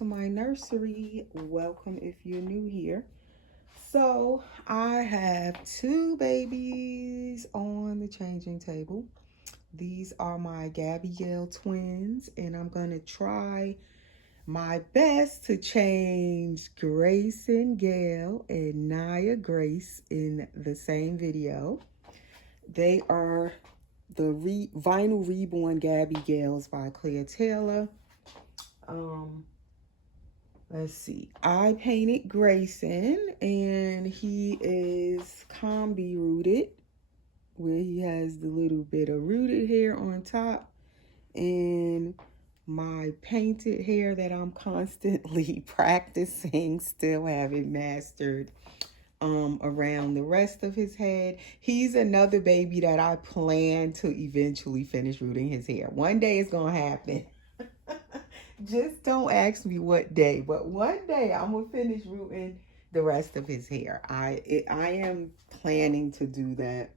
to my nursery. Welcome if you're new here. So I have two babies on the changing table. These are my Gabrielle twins, and I'm going to try my best to change Grayson Gale and Nia Grace in the same video. They are the Vinyl Reborn Gabby Gales by Claire Taylor. Let's see. I painted Grayson, and he is combi rooted, where he has the little bit of rooted hair on top, and my painted hair that I'm constantly practicing, still haven't mastered, around the rest of his head. He's another baby that I plan to eventually finish rooting his hair. One day it's gonna happen. Just don't ask me what day, but one day I'm gonna finish rooting the rest of his hair. I am planning to do that.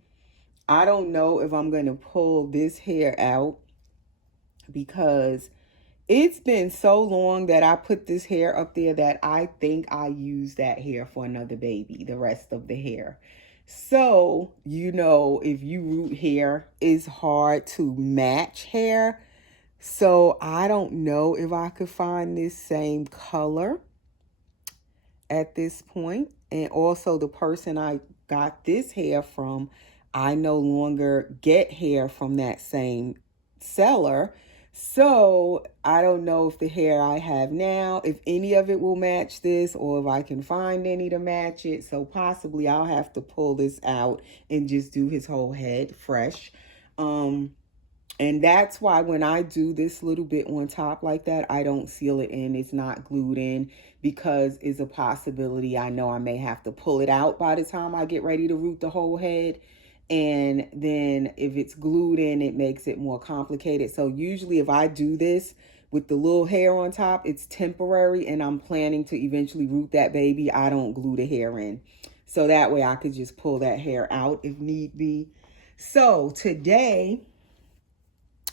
I don't know if I'm gonna pull this hair out because it's been so long that I put this hair up there that I think I use that hair for another baby, the rest of the hair. So, you know, if you root hair, it's hard to match hair. So I don't know if I could find this same color at this point. And also the person I got this hair from, I no longer get hair from that same seller. So I don't know if the hair I have now, if any of it will match this, or if I can find any to match it. So possibly I'll have to pull this out and just do his whole head fresh. And that's why when I do this little bit on top like that, I don't seal it in. It's not glued in, because it's a possibility I know I may have to pull it out by the time I get ready to root the whole head. And then if it's glued in, it makes it more complicated. So usually if I do this with the little hair on top, it's temporary, and I'm planning to eventually root that baby. I don't glue the hair in. So that way I could just pull that hair out if need be. So today,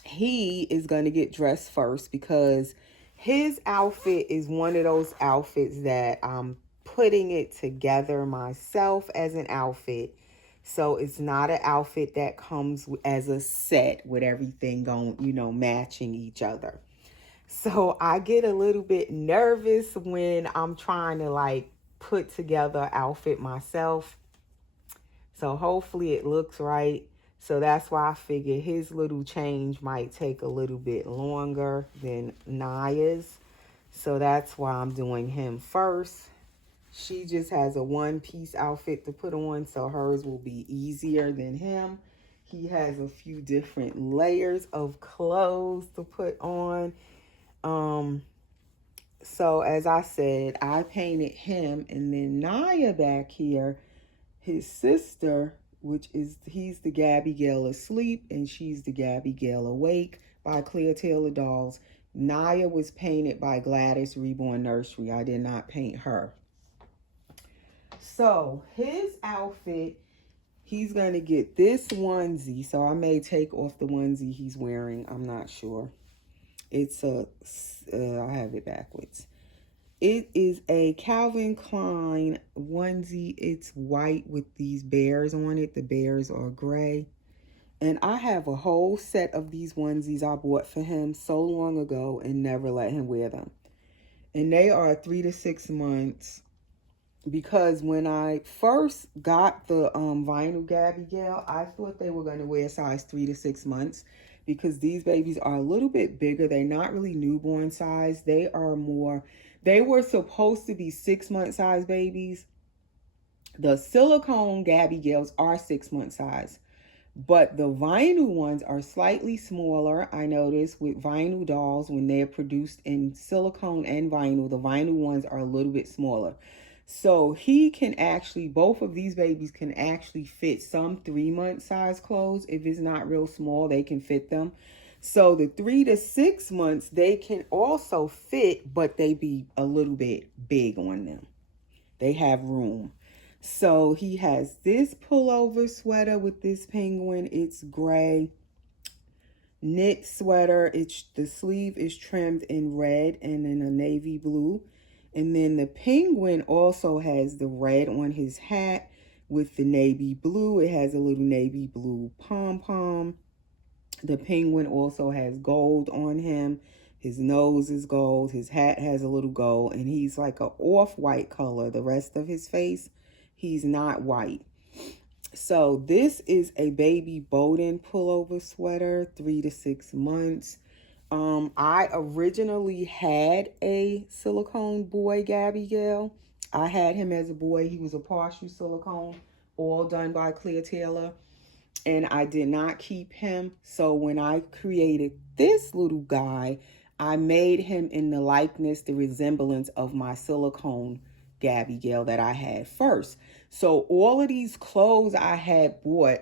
he is going to get dressed first, because his outfit is one of those outfits that I'm putting it together myself as an outfit. So it's not an outfit that comes as a set with everything going, you know, matching each other. So I get a little bit nervous when I'm trying to like put together an outfit myself. So hopefully it looks right. So that's why I figured his little change might take a little bit longer than Nia's. So that's why I'm doing him first. She just has a one-piece outfit to put on, so hers will be easier than him. He has a few different layers of clothes to put on. So as I said, I painted him, and then Nia back here, his sister, he's the Gabby Gale Asleep and she's the Gabby Gale Awake by Claire Taylor Dolls. Nia was painted by Gladys Reborn Nursery. I did not paint her. So his outfit, he's going to get this onesie. So I may take off the onesie he's wearing. I'm not sure. It's I have it backwards. It is a Calvin Klein onesie. It's white with these bears on it. The bears are gray. And I have a whole set of these onesies I bought for him so long ago and never let him wear them. And they are 3 to 6 months, because when I first got the vinyl Gabby Gale, I thought they were going to wear size 3 to 6 months, because these babies are a little bit bigger. They're not really newborn size. They were supposed to be 6-month size babies. The silicone Gabby Gales are 6-month size, but the vinyl ones are slightly smaller. I noticed with vinyl dolls, when they're produced in silicone and vinyl, the vinyl ones are a little bit smaller. So both of these babies can actually fit some 3-month size clothes. If it's not real small, they can fit them. So the 3 to 6 months, they can also fit, but they be a little bit big on them. They have room. So he has this pullover sweater with this penguin. It's gray. knit sweater. The sleeve is trimmed in red and in a navy blue. And then the penguin also has the red on his hat with the navy blue. It has a little navy blue pom-pom. The penguin also has gold on him. His nose is gold. His hat has a little gold. And he's like a off-white color. The rest of his face, he's not white. So this is a baby Bowden pullover sweater, 3 to 6 months. I originally had a silicone boy Gabigail. I had him as a boy. He was a partial silicone, all done by Claire Taylor. And I did not keep him. So when I created this little guy, I made him in the likeness, the resemblance of my silicone Gabigail that I had first. So all of these clothes I had bought,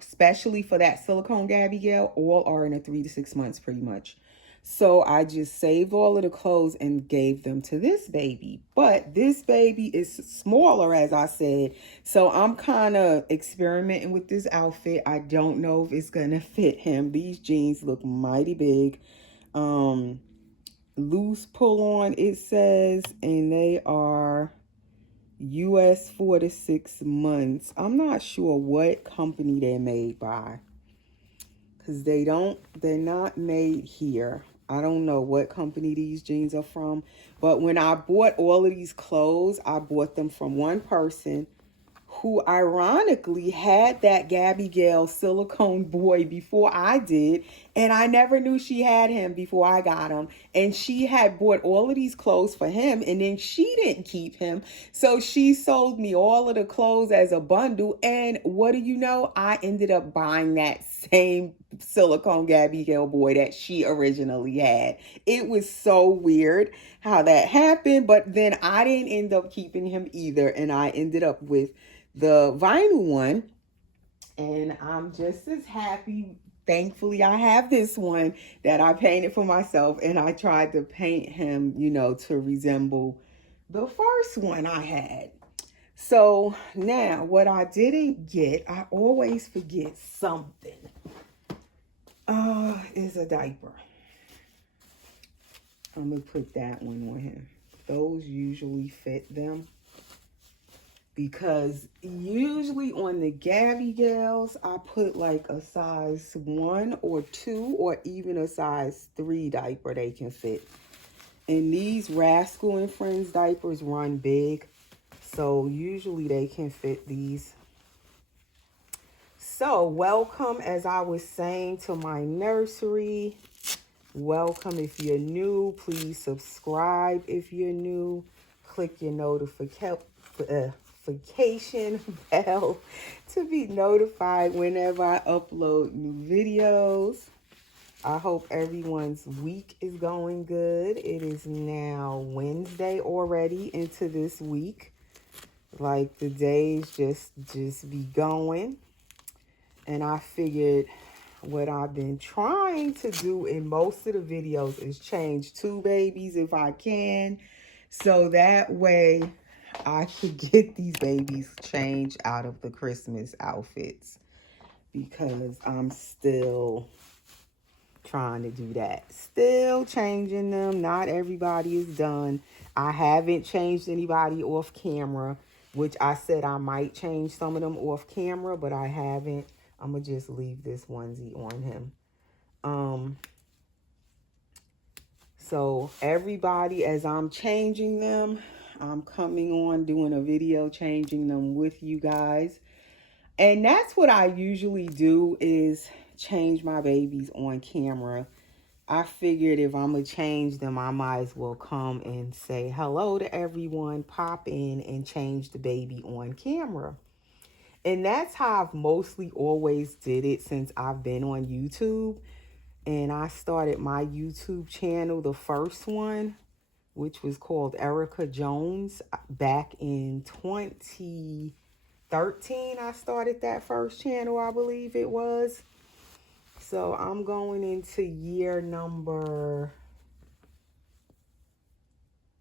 especially for that silicone Gabigail, all are in a 3 to 6 months pretty much. So I just saved all of the clothes and gave them to this baby. But this baby is smaller, as I said. So I'm kind of experimenting with this outfit. I don't know if it's going to fit him. These jeans look mighty big. Loose pull on, it says, and they are US 4 to 6 months. I'm not sure what company they're made by, because they're not made here. I don't know what company these jeans are from, but when I bought all of these clothes, I bought them from one person who ironically had that Gabigail silicone boy before I did, and I never knew she had him before I got him. And she had bought all of these clothes for him, and then she didn't keep him. So she sold me all of the clothes as a bundle, and what do you know? I ended up buying that same silicone Gabigail boy that she originally had. It was so weird how that happened, but then I didn't end up keeping him either, and I ended up with the vinyl one, and I'm just as happy. Thankfully, I have this one that I painted for myself, and I tried to paint him, to resemble the first one I had. So now what I didn't get, I always forget something, is a diaper. I'm gonna put that one on him. Those usually fit them, because usually on the Gabigails, I put like a size 1 or 2 or even a size 3 diaper they can fit. And these Rascal and Friends diapers run big, so usually they can fit these. So welcome, as I was saying, to my nursery. Welcome. If you're new, please subscribe. If you're new, click your notification bell to be notified whenever I upload new videos. I hope everyone's week is going good. It is now Wednesday already into this week. Like, the days just be going. And I figured what I've been trying to do in most of the videos is change 2 babies if I can, so that way I could get these babies changed out of the Christmas outfits, because I'm still trying to do that. Still changing them. Not everybody is done. I haven't changed anybody off camera, which I said I might change some of them off camera, but I haven't. I'm going to just leave this onesie on him. So everybody, as I'm changing them, I'm coming on doing a video changing them with you guys. And that's what I usually do, is change my babies on camera. I figured if I'm going to change them, I might as well come and say hello to everyone, pop in and change the baby on camera. And that's how I've mostly always did it since I've been on YouTube. And I started my YouTube channel, the first one, which was called Erica Jones, back in 2013. I started that first channel, I believe it was. So I'm going into year number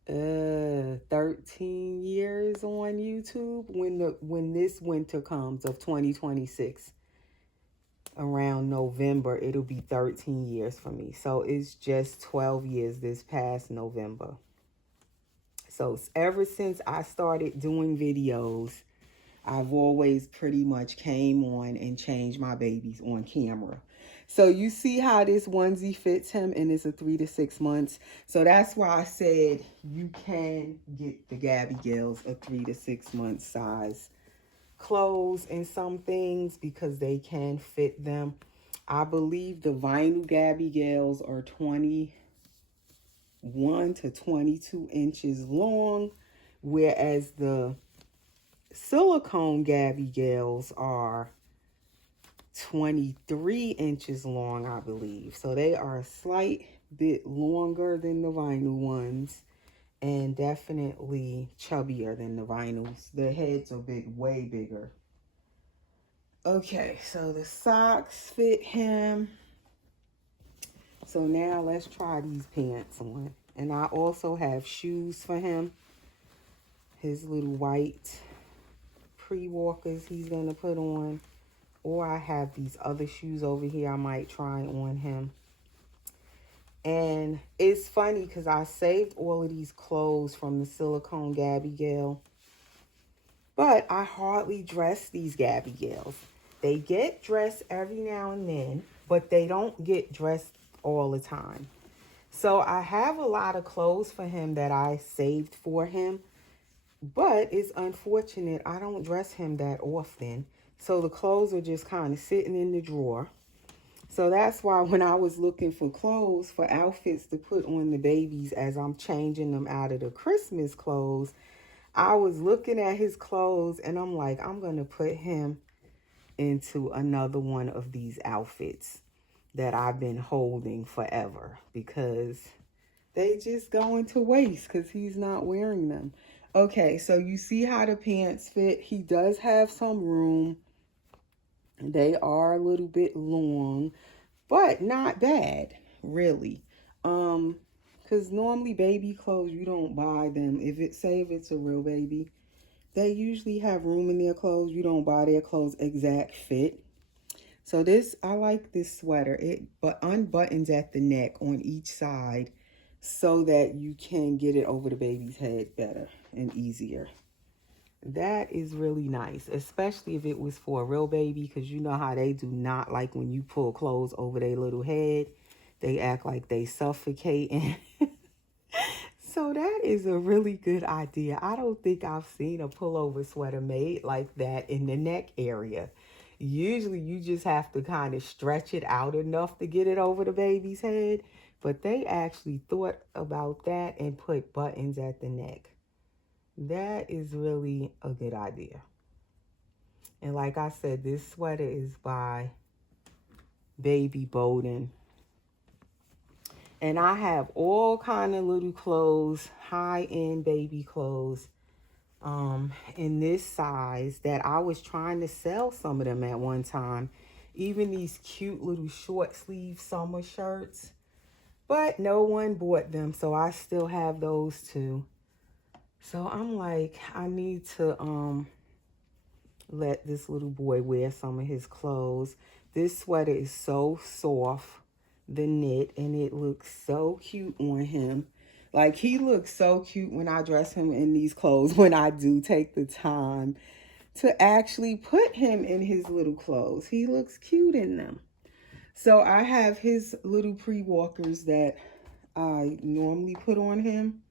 13 years on YouTube when this winter comes of 2026. around November, it'll be 13 years for me. So it's just 12 years this past November. So ever since I started doing videos, I've always pretty much came on and changed my babies on camera. So you see how this onesie fits him, and it's a 3 to 6 months. So that's why I said you can get the Gabby Gales a 3 to 6 month size clothes and some things because they can fit them. I believe the vinyl Gabby Gales are 21 to 22 inches long, whereas the silicone Gabby Gales are 23 inches long, I believe. So they are a slight bit longer than the vinyl ones and definitely chubbier than the vinyls. The heads are big, way bigger. Okay, so the socks fit him. So now let's try these pants on. And I also have shoes for him. His little white pre-walkers he's going to put on. Or I have these other shoes over here I might try on him. And it's funny because I saved all of these clothes from the silicone Gabby Gale. But I hardly dress these Gabby Gales. They get dressed every now and then, but they don't get dressed all the time. So I have a lot of clothes for him that I saved for him. But it's unfortunate I don't dress him that often. So the clothes are just kind of sitting in the drawer. So that's why when I was looking for clothes, for outfits to put on the babies as I'm changing them out of the Christmas clothes, I was looking at his clothes and I'm like, I'm going to put him into another one of these outfits that I've been holding forever because they just go into waste because he's not wearing them. Okay, so you see how the pants fit. He does have some room. They are a little bit long, but not bad, really. Because normally baby clothes, you don't buy them. If it's a real baby, they usually have room in their clothes. You don't buy their clothes exact fit. So I like this sweater. It unbuttons at the neck on each side so that you can get it over the baby's head better and easier. That is really nice, especially if it was for a real baby, because you know how they do not like when you pull clothes over their little head. They act like they suffocating. So that is a really good idea. I don't think I've seen a pullover sweater made like that in the neck area. Usually you just have to kind of stretch it out enough to get it over the baby's head. But they actually thought about that and put buttons at the neck. That is really a good idea. And like I said, this sweater is by Baby Bowden. And I have all kind of little clothes, high-end baby clothes, in this size that I was trying to sell some of them at one time. Even these cute little short sleeve summer shirts. But no one bought them, so I still have those too. So I'm like, I need to let this little boy wear some of his clothes. This sweater is so soft, the knit, and it looks so cute on him. Like, he looks so cute when I dress him in these clothes, when I do take the time to actually put him in his little clothes. He looks cute in them. So I have his little pre-walkers that I normally put on him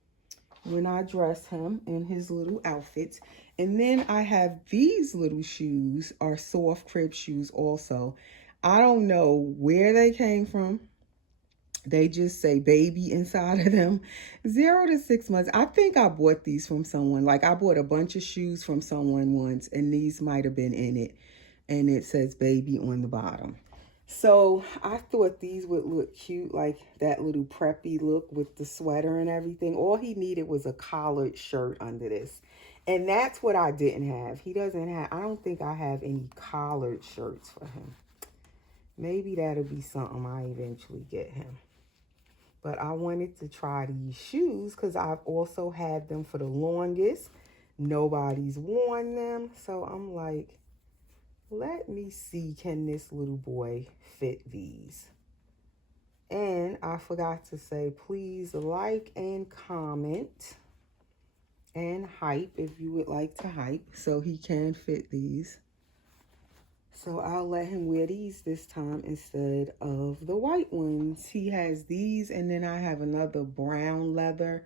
when I dress him in his little outfits. And then I have these little shoes, are soft crib shoes also. I don't know where they came from. They just say baby inside of them. 0 to 6 months. I think I bought these from someone. Like, I bought a bunch of shoes from someone once, and these might have been in it. And it says baby on the bottom. So I thought these would look cute, like that little preppy look with the sweater and everything. All he needed was a collared shirt under this. And that's what I didn't have. He doesn't have, I don't think I have any collared shirts for him. Maybe that'll be something I eventually get him. But I wanted to try these shoes because I've also had them for the longest. Nobody's worn them. So I'm like, let me see, can this little boy fit these? And I forgot to say, please like and comment and hype if you would like to hype so he can fit these. So I'll let him wear these this time instead of the white ones. He has these, and then I have another brown leather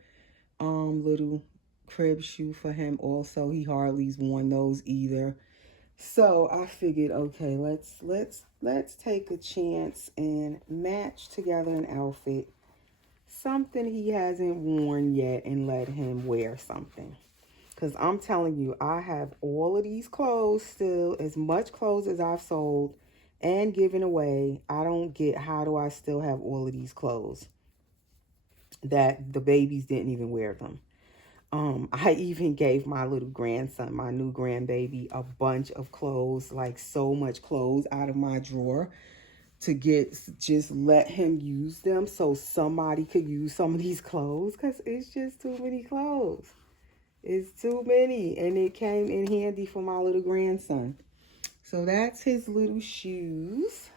little crib shoe for him also. He hardly's worn those either. So I figured, okay, let's take a chance and match together an outfit, something he hasn't worn yet, and let him wear something. Because I'm telling you, I have all of these clothes still, as much clothes as I've sold and given away. I don't get, how do I still have all of these clothes that the babies didn't even wear them? I even gave my little grandson, my new grandbaby, a bunch of clothes, like so much clothes out of my drawer to just let him use them so somebody could use some of these clothes, because it's just too many clothes. It's too many, and it came in handy for my little grandson. So that's his little shoes.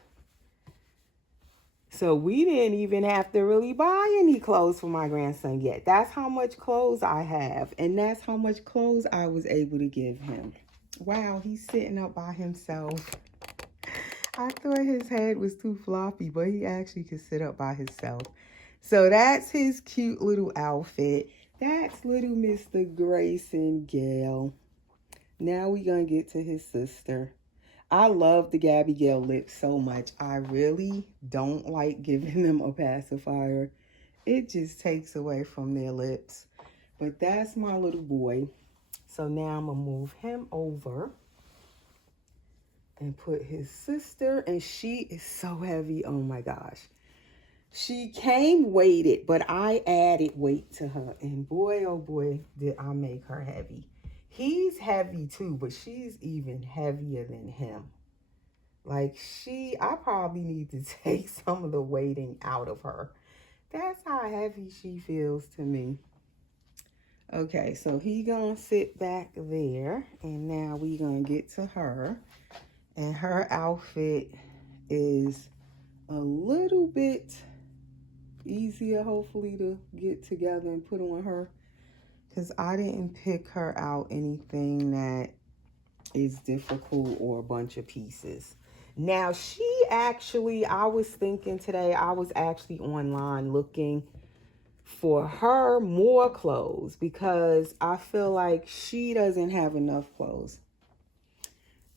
So we didn't even have to really buy any clothes for my grandson yet. That's how much clothes I have. And that's how much clothes I was able to give him. Wow, he's sitting up by himself. I thought his head was too floppy, but he actually could sit up by himself. So that's his cute little outfit. That's little Mr. Grayson Gale. Now we're going to get to his sister. I love the Gabby Gale lips so much. I really don't like giving them a pacifier. It just takes away from their lips. But that's my little boy. So now I'm going to move him over and put his sister. And she is so heavy. Oh my gosh. She came weighted, but I added weight to her. And boy, oh boy, did I make her heavy. He's heavy too, but she's even heavier than him. Like I probably need to take some of the weighting out of her. That's how heavy she feels to me. Okay, so he gonna sit back there, and now we gonna get to her. And her outfit is a little bit easier, hopefully, to get together and put on her, because I didn't pick her out anything that is difficult or a bunch of pieces. Now, I was thinking today, I was actually online looking for her more clothes, because I feel like she doesn't have enough clothes.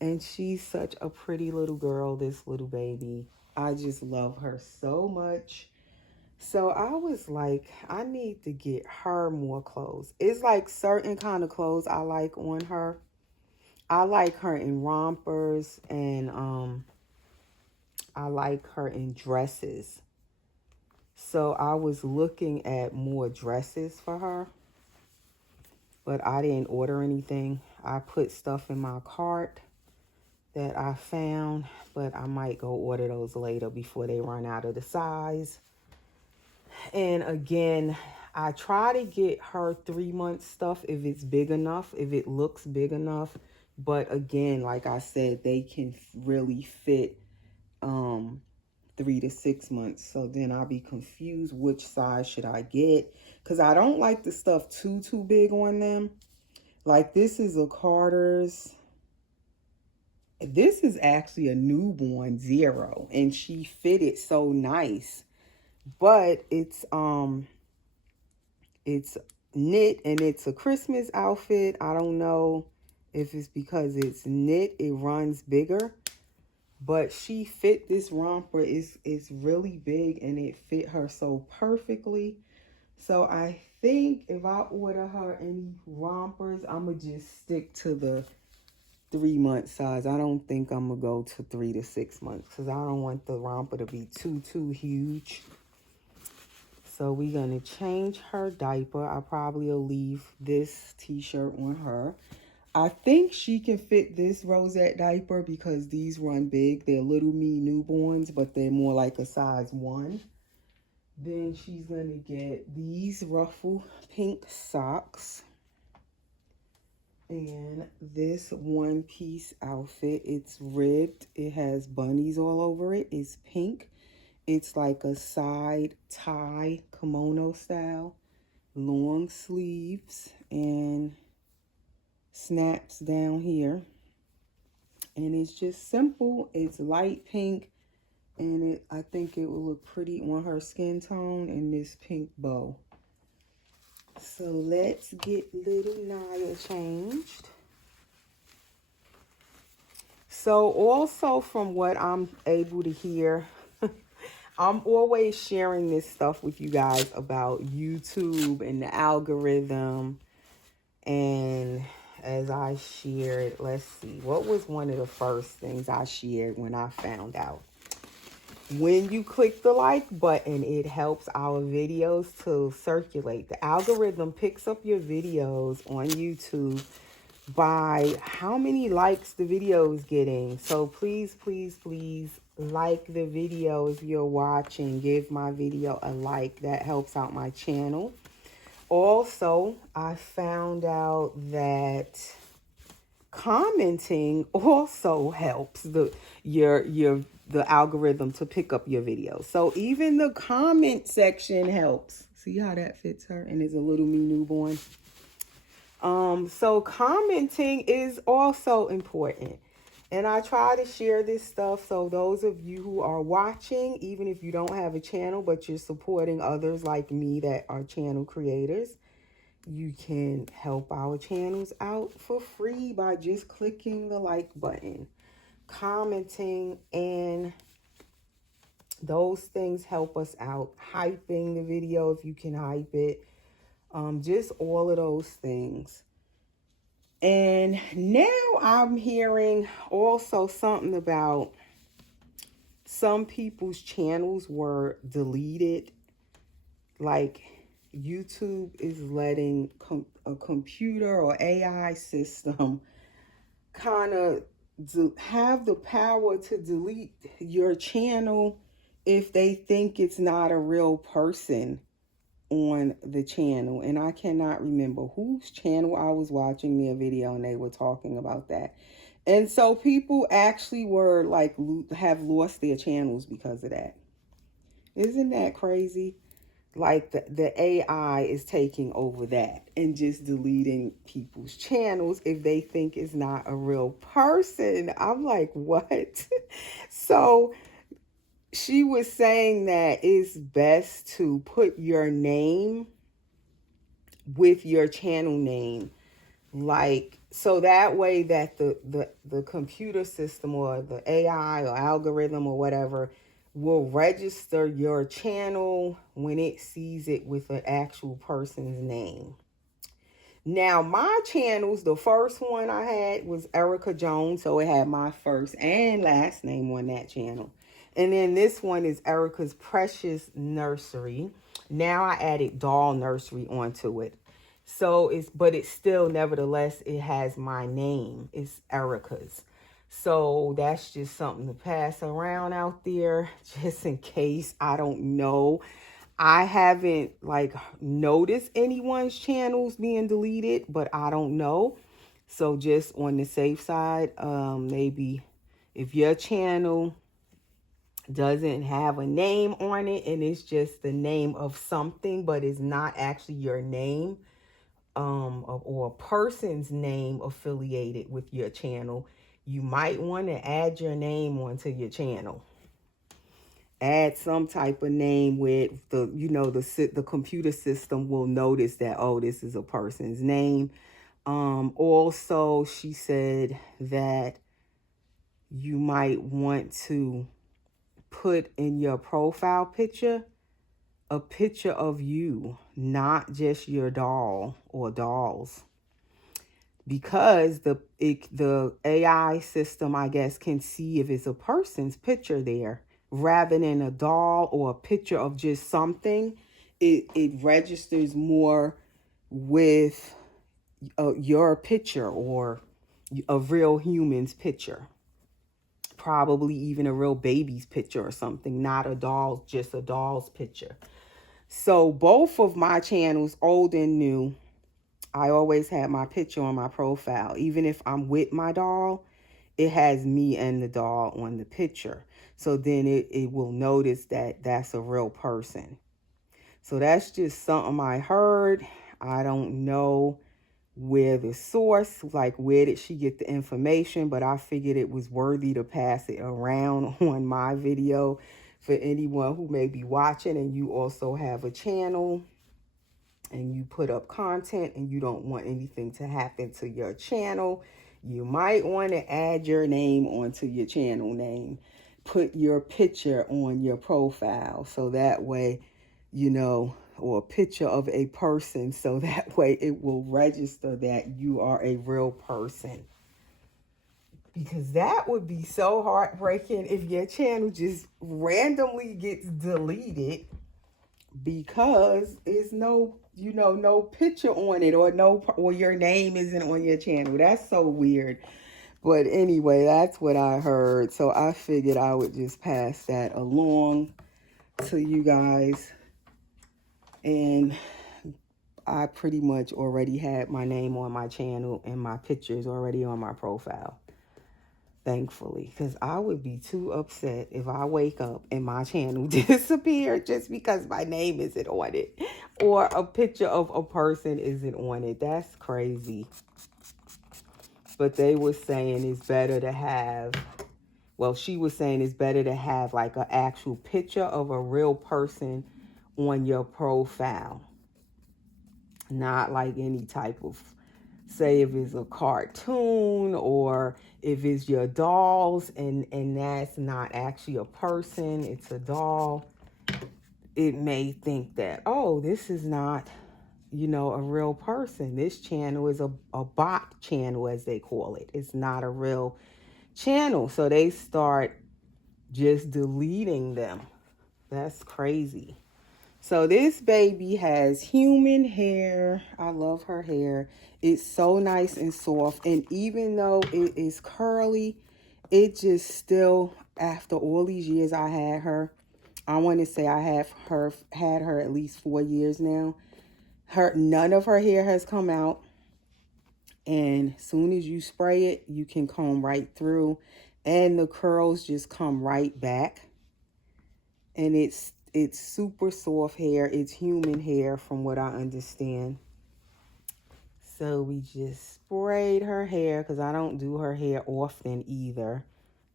And she's such a pretty little girl, this little baby. I just love her so much. So I was like, I need to get her more clothes. It's like certain kind of clothes I like on her. I like her in rompers, and I like her in dresses. So I was looking at more dresses for her, but I didn't order anything. I put stuff in my cart that I found, but I might go order those later before they run out of the size. And again, I try to get her 3-month stuff if it's big enough, if it looks big enough. But again, like I said, they can really fit 3 to 6 months. So then I'll be confused which size should I get, because I don't like the stuff too big on them. Like this is a Carter's. This is actually a newborn 0, and she fitted so nice. But it's knit, and it's a Christmas outfit. I don't know if it's because it's knit, it runs bigger. But she fit this romper. It's really big, and it fit her so perfectly. So I think if I order her any rompers, I'm going to just stick to the 3-month size. I don't think I'm going to go to 3 to 6 months, because I don't want the romper to be too huge. So we're going to change her diaper. I probably will leave this t-shirt on her. I think she can fit this rosette diaper because these run big. They're little me newborns, but they're more like a size 1. Then she's going to get these ruffle pink socks. And this one-piece outfit, it's ribbed. It has bunnies all over it. It's pink. It's like a side tie kimono style. Long sleeves and snaps down here. And it's just simple. It's light pink. And I think it will look pretty on her skin tone in this pink bow. So let's get little Nia changed. So also from what I'm able to hear, I'm always sharing this stuff with you guys about YouTube and the algorithm. And as I shared, let's see, what was one of the first things I shared when I found out? When you click the like button, it helps our videos to circulate. The algorithm picks up your videos on YouTube by how many likes the video is getting. So please, please, please like the video if you're watching. Give my video a like. That helps out my channel. Also, I found out that commenting also helps the algorithm to pick up your video. So even the comment section helps. See how that fits her? And it's a little me newborn. So commenting is also important. And I try to share this stuff so those of you who are watching, even if you don't have a channel, but you're supporting others like me that are channel creators, you can help our channels out for free by just clicking the like button, commenting, and those things help us out. Hyping the video if you can hype it. Just all of those things. And now I'm hearing also something about some people's channels were deleted. Like YouTube is letting a computer or AI system kind of have the power to delete your channel if they think it's not a real person on the channel. And I cannot remember whose channel I was watching their video and they were talking about that. And so people actually were like, have lost their channels because of that. Isn't that crazy? Like the AI is taking over that and just deleting people's channels if they think it's not a real person. I'm like, what? So she was saying that it's best to put your name with your channel name. Like, so that way that the computer system or the AI or algorithm or whatever will register your channel when it sees it with an actual person's name. Now, my channels, the first one I had was Erica Jones, so it had my first and last name on that channel. And then this one is Erica's Precious Nursery. Now I added Doll Nursery onto it. So but it's still, nevertheless, it has my name. It's Erica's. So that's just something to pass around out there, just in case. I don't know. I haven't like noticed anyone's channels being deleted, but I don't know. So just on the safe side, maybe if your channel doesn't have a name on it and it's just the name of something, but it's not actually your name, or a person's name affiliated with your channel, you might want to add your name onto your channel. Add some type of name with the computer system will notice that, oh, this is a person's name. Also, she said that you might want to put in your profile picture a picture of you, not just your doll or dolls, because the AI system, I guess, can see if it's a person's picture there rather than a doll or a picture of just something. It registers more with your picture or a real human's picture. Probably even a real baby's picture or something, not a doll, just a doll's picture. So both of my channels, old and new, I always had my picture on my profile. Even if I'm with my doll, it has me and the doll on the picture. So then it will notice that that's a real person. So that's just something I heard. I don't know where the source, like where did she get the information, but I figured it was worthy to pass it around on my video for anyone who may be watching and you also have a channel and you put up content and you don't want anything to happen to your channel. You might want to add your name onto your channel name. Put your picture on your profile so that way, you know, or a picture of a person so that way it will register that you are a real person. Because that would be so heartbreaking if your channel just randomly gets deleted because it's no, you know, no picture on it or your name isn't on your channel. That's so weird. But anyway, that's what I heard. So I figured I would just pass that along to you guys. And I pretty much already had my name on my channel and my pictures already on my profile. Thankfully, because I would be too upset if I wake up and my channel disappeared just because my name isn't on it or a picture of a person isn't on it. That's crazy. But they were saying it's better to have, well, she was saying it's better to have like an actual picture of a real person on your profile. Not like any type of, say if it's a cartoon or if it's your dolls and that's not actually a person, it's a doll, it may think that, oh, this is not, you know, a real person. This channel is a bot channel, as they call it. It's not a real channel. So they start just deleting them. That's crazy. So this baby has human hair. I love her hair. It's so nice and soft. And even though it is curly, it just still, after all these years I had her, I want to say I have had her at least 4 years now. None of her hair has come out. And as soon as you spray it, you can comb right through. And the curls just come right back. And it's super soft hair. It's human hair from what I understand. So we just sprayed her hair because I don't do her hair often either.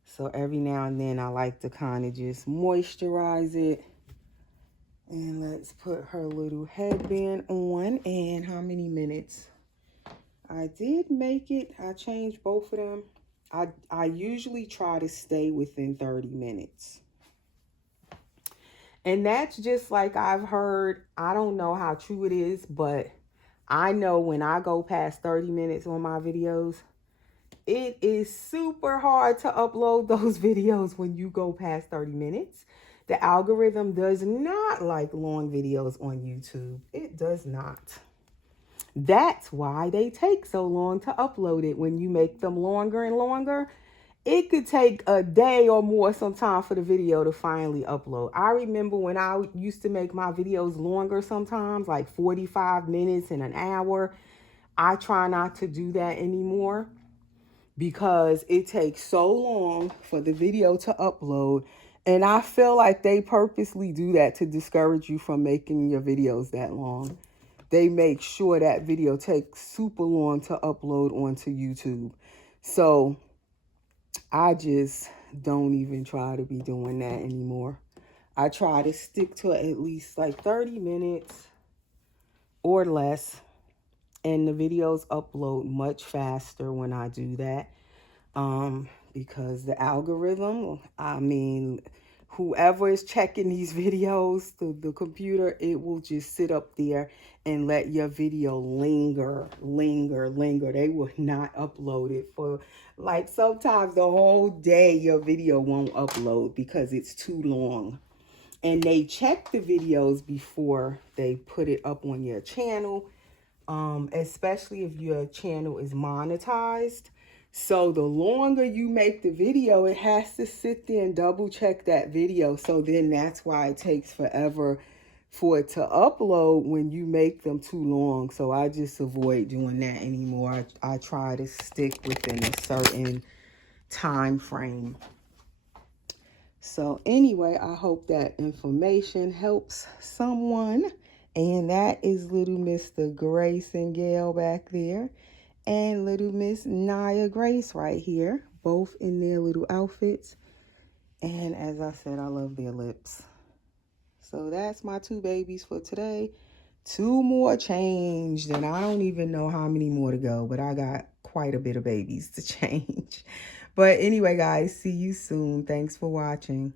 So every now and then I like to kind of just moisturize it. And let's put her little headband on. And how many minutes? I did make it. I changed both of them. I usually try to stay within 30 minutes. And that's just like I've heard, I don't know how true it is, but I know when I go past 30 minutes on my videos, it is super hard to upload those videos when you go past 30 minutes. The algorithm does not like long videos on YouTube. It does not. That's why they take so long to upload it. When you make them longer and longer, it could take a day or more sometime for the video to finally upload. I remember when I used to make my videos longer sometimes, like 45 minutes and an hour. I try not to do that anymore because it takes so long for the video to upload. And I feel like they purposely do that to discourage you from making your videos that long. They make sure that video takes super long to upload onto YouTube. So I just don't even try to be doing that anymore. I try to stick to at least like 30 minutes or less. And the videos upload much faster when I do that. Because the algorithm, I mean, whoever is checking these videos, the computer, it will just sit up there and let your video linger. They will not upload it for, like, sometimes the whole day your video won't upload because it's too long. And they check the videos before they put it up on your channel, especially if your channel is monetized. So the longer you make the video, it has to sit there and double check that video. So then that's why it takes forever for it to upload when you make them too long. So I just avoid doing that anymore. I try to stick within a certain time frame. So anyway, I hope that information helps someone. And that is little Mr. Grayson Gale back there. And little Miss Nia Grace right here. Both in their little outfits. And as I said, I love their lips. So that's my 2 babies for today. 2 more changed. And I don't even know how many more to go. But I got quite a bit of babies to change. But anyway, guys, see you soon. Thanks for watching.